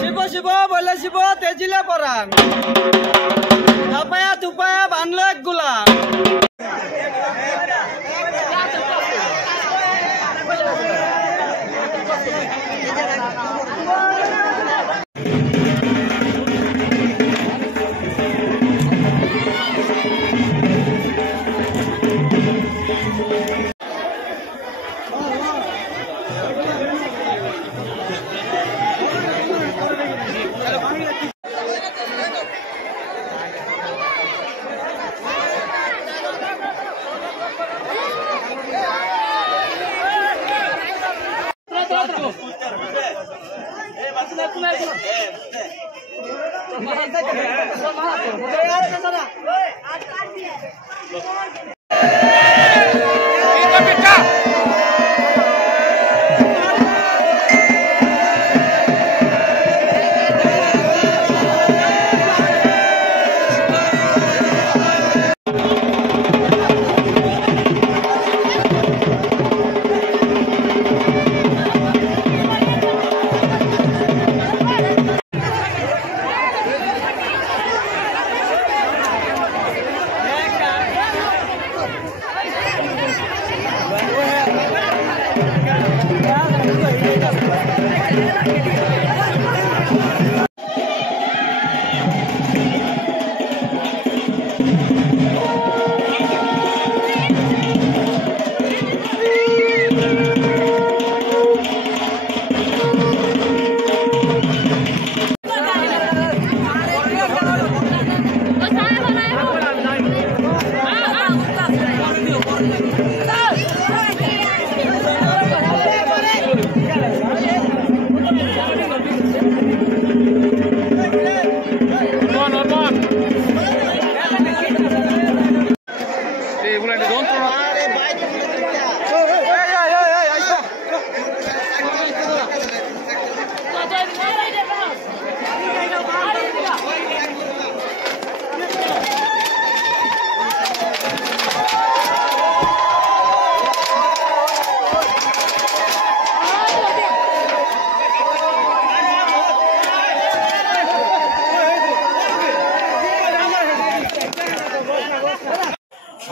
শিব শিব বলে শিব তেজিলে পরান ধাপায়া থুপায়া বানলো এক গুলাম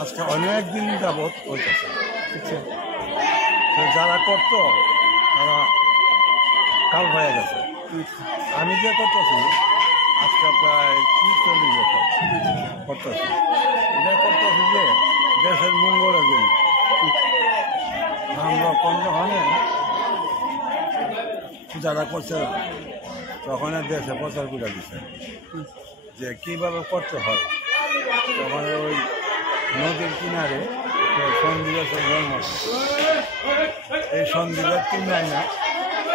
আজকে অনেক দিন যাবৎ হইতেছে, যারা করতো তারা কাল হয়ে গেছে। আমি যে করতেছি আজকে প্রায় 30-40 বছর করতেছি। এটা করতেছি যে দেশের মঙ্গলের জন্য। আমরা কোনখানে যারা করছে তখন দেশে প্রচার করে দিচ্ছে যে কীভাবে করতে হয়। তখন ওই নদীর কিনারে সন্দ্বীপের জন্ম, এই সন্দ্বীপের কিনাই না,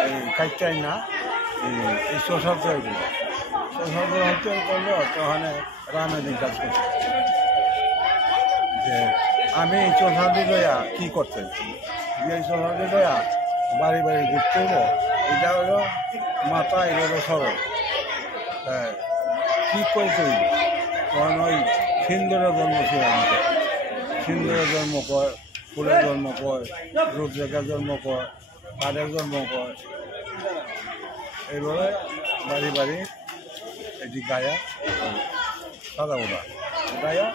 এই কাইটাই না, এই শোষক তৈরি হত্যা করলো। তখন রামেদিন কাজ করছে যে আমি এই চোষাদি লইয়া কী করতে, এই চোষাদি লইয়া বাড়ি বাড়ি ঘুরতে হইব। এটা হলো মাথা, এটা হলো সরল, কী করতে হইব। তখন ওই সিন্দুরের জন্ম ছিল আমাকে, সিন্দুরের জন্ম কয়, ফুলের জন্ম কয়, রূপরেখার জন্ম কয়, কাঠের জন্ম কয়। এইভাবে বাড়ি বাড়ি এটি গায়া সাদা ওড়া গায়া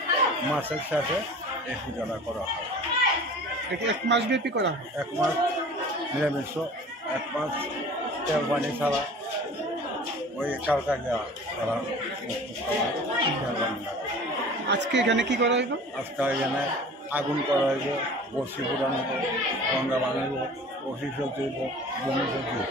মাসের সাথে এই পূজাটা করা হয়। এক মাস ব্যাপী করা হয়। 1 মাস নিরামিষ, 1 মাস তেল পানি ছাড়া, ওই কালকা দেওয়া ছাড়া। আজকে এখানে কি করা হইব? আজকে এখানে আগুন করা হইব, বসি ফুটানো হইব, গঙ্গা বানাইব, বসি সজ্জিব, জমি সজ্জিব।